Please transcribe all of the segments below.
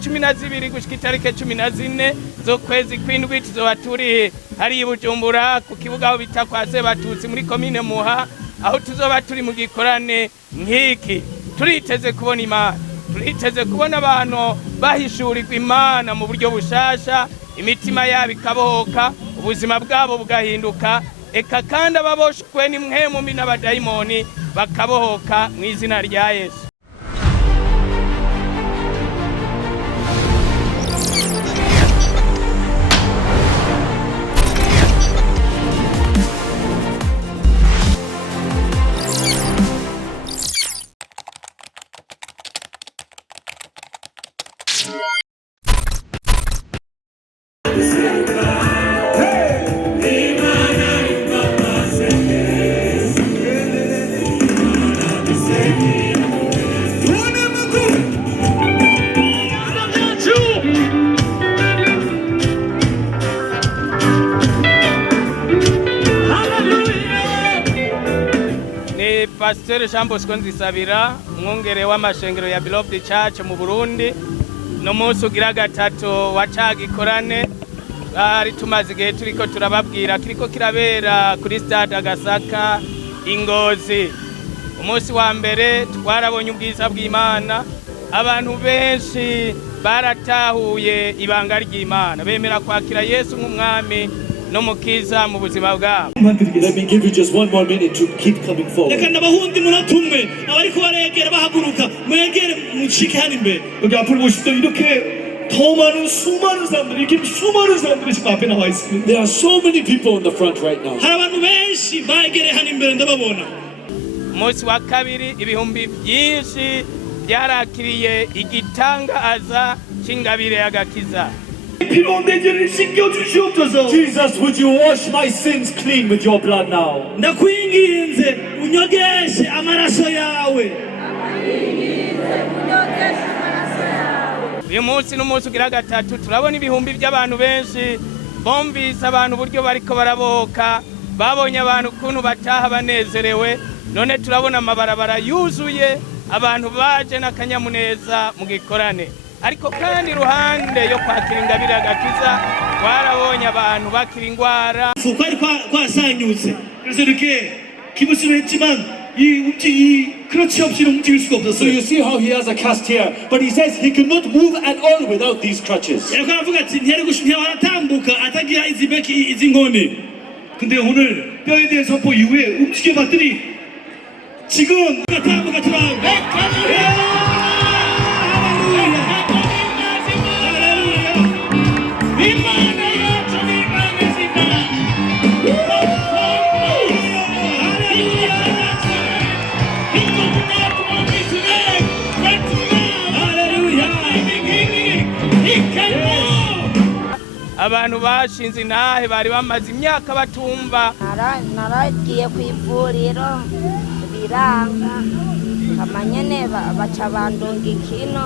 12 gushika itariki 14 zo kwezi kw'indwi tuzoba turi hari Bujumbura ku kibuga aho bita kwa Sebatutsi muri komine Muha, aho tuzoba turi mu gikorane nk'iki. Turiteze kubona Imana, turiteze kubona abantu bahishurirwa Imana mu buryo bushasha, imitima yabo ikabohoka, ubuzima bwabo bugahinduka, eka kandi ababoshwe n'imwemu n'abadayimoni bakabohoka mu izina rya Yesu. Pastor Jean Bosco Nzisabira, umwungere w'amashengero ya Beloved Church mu Burundi, no munsi ugira gatatu wa cagikorane ari tumaze igihe turiko turababwira kiriko kirabera kuri stade Agasaka Ingozi. Umunsi wa mbere twarabonye ubwiza bw'Imana, abantu benshi baratahuye ibanga ry'Imana, bemera kwakira Yesu nk'umwami no mukiza mu buzima bwabo. Let me give you just one more minute to keep coming forward. Reka ndabahundi munatumwe abariko baregera bahaguruka mwegere mushike hano imbere. 여기 앞으로 보시죠. 이렇게 더 많은 수많은 사람들이 이렇게 수많은 사람들이 지금 앞에 나와 있습니다. There are so many people in the front right now. hari abantu benshi bagere hano imbere ndababona. Umunsi wa kabiri ibihumbi byinshi byarakiriye igitangaza cy'ingabire y'agakiza. 피로 내 죄를 씻겨 주시옵소서. Jesus, would you wash my sins clean with your blood now? ndakwinginze unyogeshe amaraso yawe. Uyu munsi n'umunsi ugira gatatu turabona ibihumbi by'abantu benshi bomvise abantu buryo bariko baraboka, babonye abantu ukuntu bataha banezerewe, none turabona amabarabara yuzuye abantu baje n'akanyamuneza mu gikorane. Ariko kandi ruhande yo kwakira ingabire y'agakiza warabonye abantu bakira ingwara kwari kwasanyutse. 그래서 이렇게 기부스를 했지만 이 크러치 없이는 움직일 수가 없었어요. So you see how he has a cast here, but he says he cannot move at all without these crutches. yari aravuga ati ntiyari aratambuka atagira izi nkoni. 근데 오늘 뼈에 대한 선포 이후에 움직여봤더니 지금 아tambuka turaba. abantu bashinze intahe bari bamaze imyaka batumva. naragiye ku ivuriro biranga amanyene baca bandunga ikino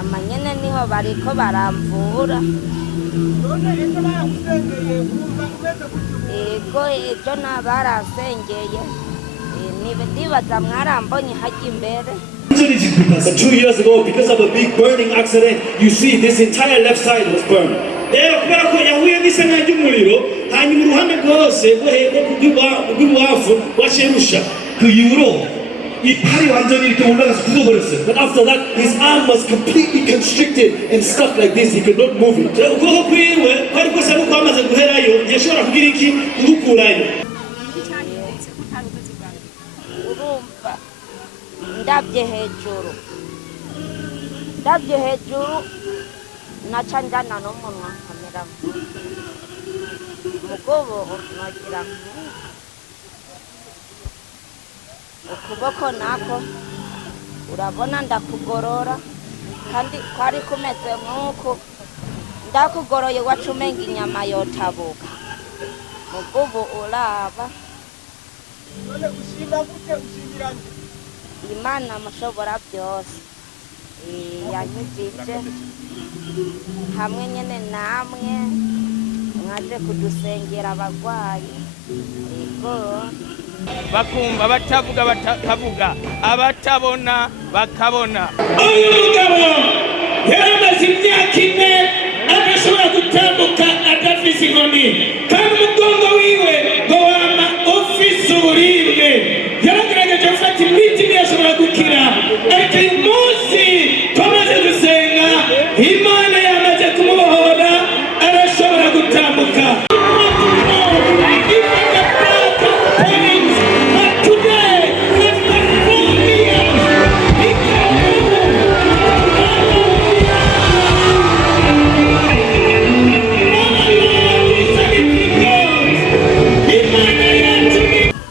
amanyene niho bariko baramvura. ego ejo nabarasengeye ndibaza mwarambonye hajya imbere. But 2 years ago, because of a big burning accident, you see this entire left side was burned. rero kubera ko yahuye n'isanga ry'umuriro hanyuma uruhande rwose rw'ibubafu waciye rusha. 그 이후로 이 팔이 완전히 이렇게 올라가서 굳어버렸어요. But after that, his arm was completely constricted and stuck like this. He could not move it. ukuboko kwiwe kwari kwose ari kwamaze guherayo ntiyashobora kugira iki kugukurayo. urumva ndabye hejuru naca njana n'umunwa nkamera mugobo nogira ukuboko nako urabona ndakugorora kandi kwari kumeze nk'uko ndakugoroye wacumenga inyama yotabuka mugobo uraba. Imana mushobora byose yanyujije hamwe nyene namwe mwaje kudusengera abagwayi. ego bakumva batavuga bakavuga, abatabona bakabona. umugabo yaramaze imyaka 4 adashobora gutambuka adafise inkoni kandi umugongo wiwe ngo wama ufise uburibwe yaragerageje gufata imiti ntiyashobora gukira ariko uyu munsi twamaze gusenga Imana yamaze kumubohora arashobora gutambuka.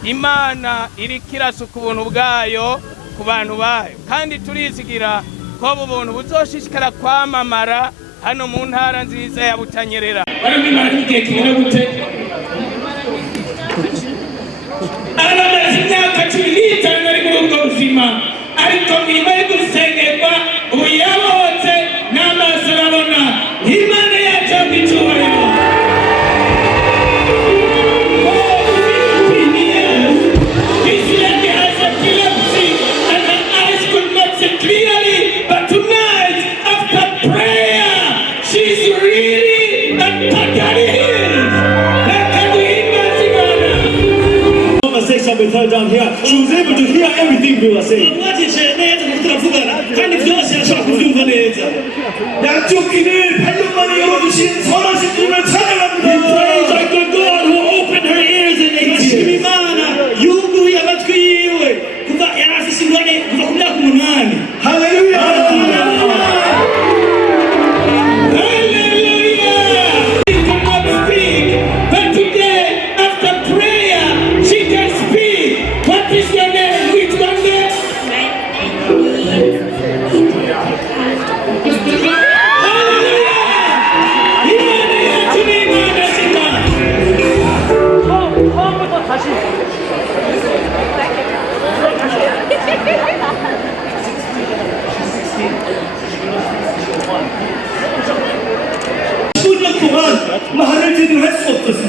Imana irikirasuka ubuntu bwayo ku bantu bayo kandi turizigira ko ubuntu buzoshishikara kwamamara hano mu ntara nziza ya Butanyerera. Baramimara n'igihe kingana gute? Aramaze imyaka 15 ari muri ubwo buzima ariko nyuma yo gusengerwa ubu yabohotse n'amaso arabona. Imana yacu icyubahiro. With her down here, she was able to hear everything we were saying. Praise like the God who opened her ears in 8 years.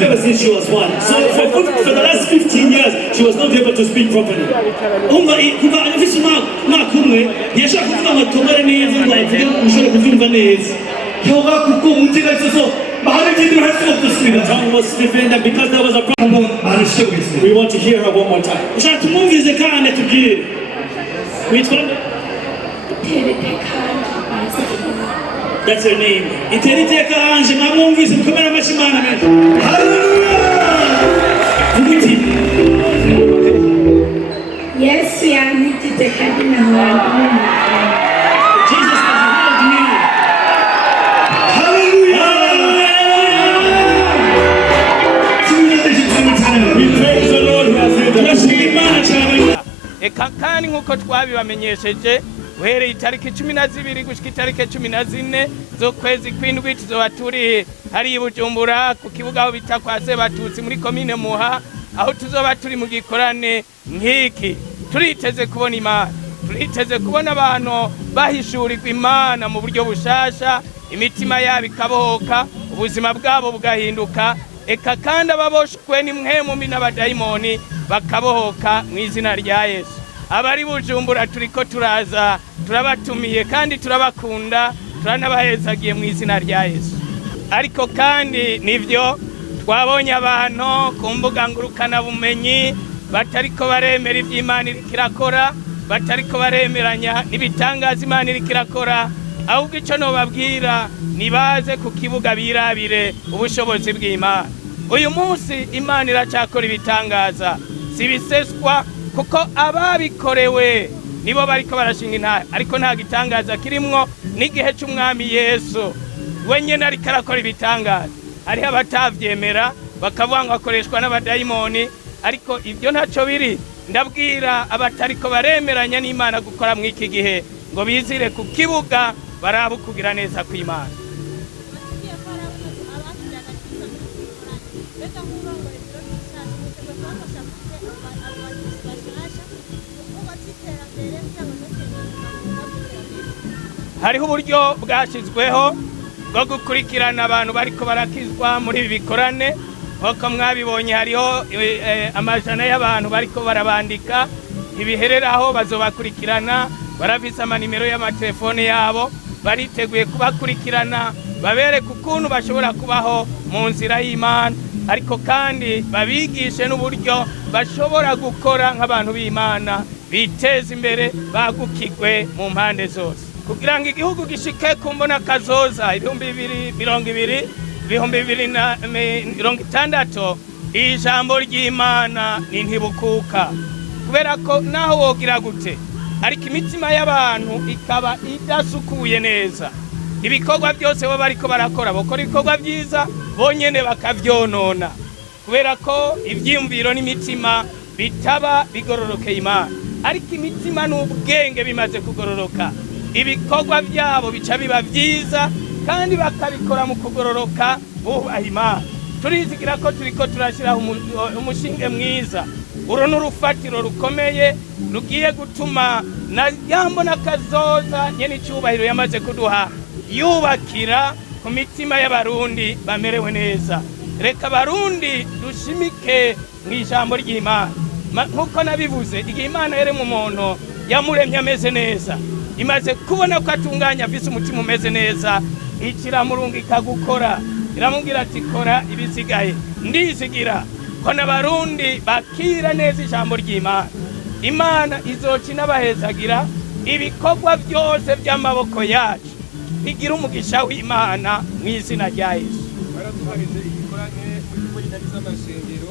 Ever since she was 1. So for the last 15 years, she was not able to speak properly. Her tongue was stiffened, and because there was a problem, we want to hear her one more time. That's her name. Yes, we are need to take a dinner. Jesus has healed me. We praise the Lord who has healed us. Eka kandi nkuko twabibamenyesheje uhereye itariki 12 gushika itariki 14 z'ukwezi kw'indwi tuzoba turi hari Bujumbura ku kibuga aho bita kwa Sebatutsi muri komine Muha aho tuzoba turi mu gikorane nk'iki. Turiteze kubona Imana, turiteze kubona abantu bahishurirwa Imana mu buryo bushasha, imitima yabo ikabohoka, ubuzima bwabo bugahinduka, eka kandi ababoshwe n'imwemu n'abadayimoni bakabohoka mu izina rya Yesu. Abari Bujumbura turiko turaza, turabatumiye kandi turabakunda, turanabahezagiye mu izina rya Yesu. Ariko kandi nivyo twabonye abantu ku mbuga ngurukana bumenyi batariko baremera ivy'Imana iriko irakora, batariko baremeranya n'ibitangaza Imana iriko irakora, ahubwo ico nobabwira nibaze ku kibuga birabire ubushobozi bw'Imana. Uyu munsi Imana iracakora ibitangaza, sibiseswa kuko ababikorewe nibo bariko barashinga intare, ariko nta gitangaza kirimwo n'igihe c'umwami Yesu wenyene ariko arakora ibitangaza. Hariho abatavyemera bakavuga ngo akoreshwa n'abadayimoni, ariko ibyo ntaco biri. Ndabwira abatariko baremeranya n'Imana gukora mw'iki gihe ngo bizire ku kibuga barabu kugira neza kw'Imana. Hariho uburyo bwashizweho bwo gukurikirana abantu bariko barakizwa muri ibi bikorane. Nk'uko mwabibonye hariho amajana y'abantu bariko barabandika ibihereraho bazobakurikirana, barafise amanimero y'amatelefone yabo, bariteguye kubakurikirana babereke ukuntu bashobora kubaho mu nzira y'Imana, ariko kandi babigishe n'uburyo bashobora gukora nk'abantu b'Imana biteza imbere bagukigwe mu mpande zose, kugira ngo igihugu gishike ku mbona kazoza 2020 2060. Ijambo ry'Imana ni ntibukuka, kubera ko naho wogira gute ariko imitima y'abantu ikaba idasukuye neza, ibikorwa byose baba bariko barakora bakora ibikorwa byiza bonyene bakavyonona, kubera ko ivyiyumviro n'imitima bitaba bigororokeye Imana. Ariko imitima n'ubwenge bimaze kugororoka, ibikorwa byabo bica biba byiza kandi bakabikora mu kugororoka bubaha Imana. Turizigira ko turiko turashiraho umushinge mwiza, uro n'urufatiro rukomeye rugiye gutuma na jambo n'akazoza nyene icyubahiro yamaze kuduha yubakira ku mitima y'abarundi bamerewe neza. Reka abarundi dushimike mu ijambo ry'Imana, nkuko nabivuze, igihe Imana yaremye umuntu yamuremye ameze neza, imaze kubona ko atunganya afise umutima umeze neza, ikiramurungika gukora, iramubwira ati kora ibisigaye. Ndizigira ko n'abarundi bakira neza ijambo ry'Imana, Imana izoca inabahezagira ibikorwa byose by'amaboko yacu, bigira umugisha w'Imana mu izina rya Yesu. Baratuharize igikorane muri polisi z'amashengero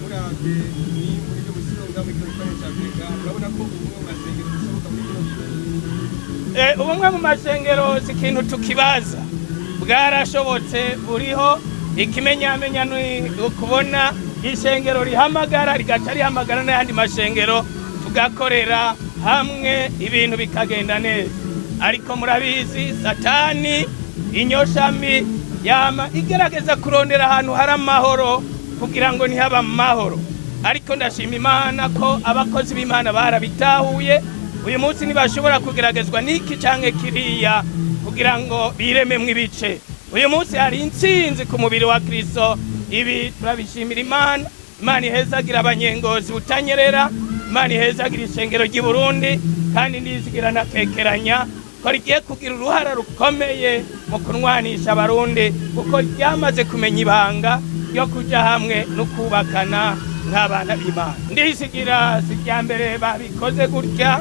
murabye ni muri byo busonga mu gikorane cya Afrika, urabona ko ubumwe mu mashengero bushoboka muri kino gihe. Ubumwe mu mashengero si ikintu tukibaza, bwarashobotse buriho. Ikimenyamenya ni ukubona ishengero rihamagara rigaca rihamagara n'ayandi mashengero, tugakorera hamwe ibintu bikagenda neza. Ariko murabizi Satani inyoshami yama igerageza kurondera ahantu hari amahoro kugira ngo ntihaba amahoro, ariko ndashima Imana ko abakozi b'Imana barabitahuye. Uyu munsi ntibashobora kugeragezwa n'iki canke kiriya kugira ngo birememwe ibice. Uyu munsi hari intsinzi ku mubiri wa Kristo, ibi turabishimira Imana. Imana ihezagira abanyengozi utanyerera, Imana ihezagira ishengero ry'i Burundi, kandi ndizigira nakekeranya ko rigiye kugira uruhara rukomeye mu kunwanisha abarundi, kuko ryamaze kumenya ibanga ryo kuja hamwe no kubakana nk'abana b'Imana. Ndizigira si rya mbere babikoze gutya,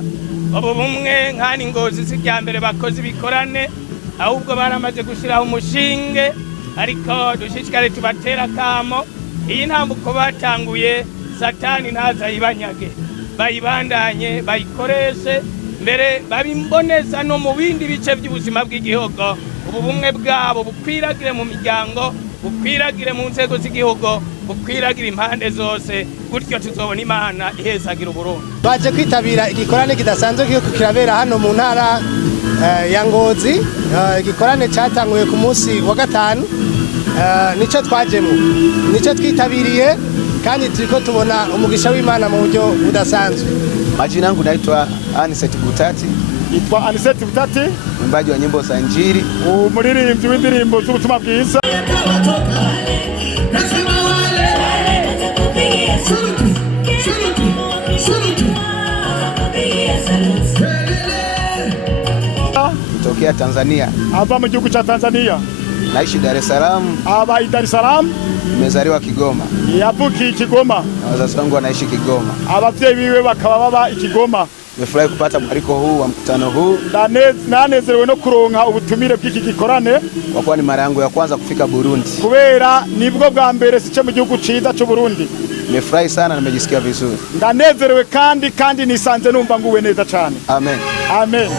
ubu bumwe nkani Ngozi si rya mbere bakoze ibikorane, ahubwo baramaze gushiraho umushinge. Ariko dushishikare tubatera kamo, iyi ntambuko batanguye Satani ntaza yibanyage, bayibandanye bayikoreshe mbere babimboneza no mu bindi bice by'ubuzima bw'igihugu. Ubu bumwe bwabo bukwiragire mu miryango, bukwiragire mu nzego z'igihugu, bukwiragira impande zose, gutyo tuzobona Imana ihezagira Uburundi. Baje kwitabira igikorane kidasanzwe kiko kirabera hano mu ntara ya Ngozi. Igikorane cyatanguye ku munsi wa gatanu, nico twajemo, nico twitabiriye, kandi turiko tubona umugisha w'Imana mu buryo budasanzwe. Majina yangu naitwa Aniseti Butati. Itwa Aniseti Butati, mwimbaji wa nyimbo za Injili, umuririmbyi w'indirimbo z'ubutumwa bwiza. Tokea Tanzania. Ava mu gihugu cha Tanzania. Naishi Dar es Salaam. Aba Dar es Salaam. Nimezaliwa Kigoma. Yavuki Kigoma. Wazazi wangu wanaishi Kigoma. Abavyeyi biwe bakaba baba Kigoma. Nimefurahi kupata mwaliko huu wa mkutano huu. Nanezerewe no kuronka ubutumire bw'iki gikorane, kwa kuwa ni mara yangu ya kwanza kufika Burundi. Kubera nibwo bwa mbere sice mu gihugu ciza cyo Burundi. Nimefurahi sana na nimejisikia vizuri. Ndanezerewe kandi nisanze numva nguwe neza cyane. Amen. Amen.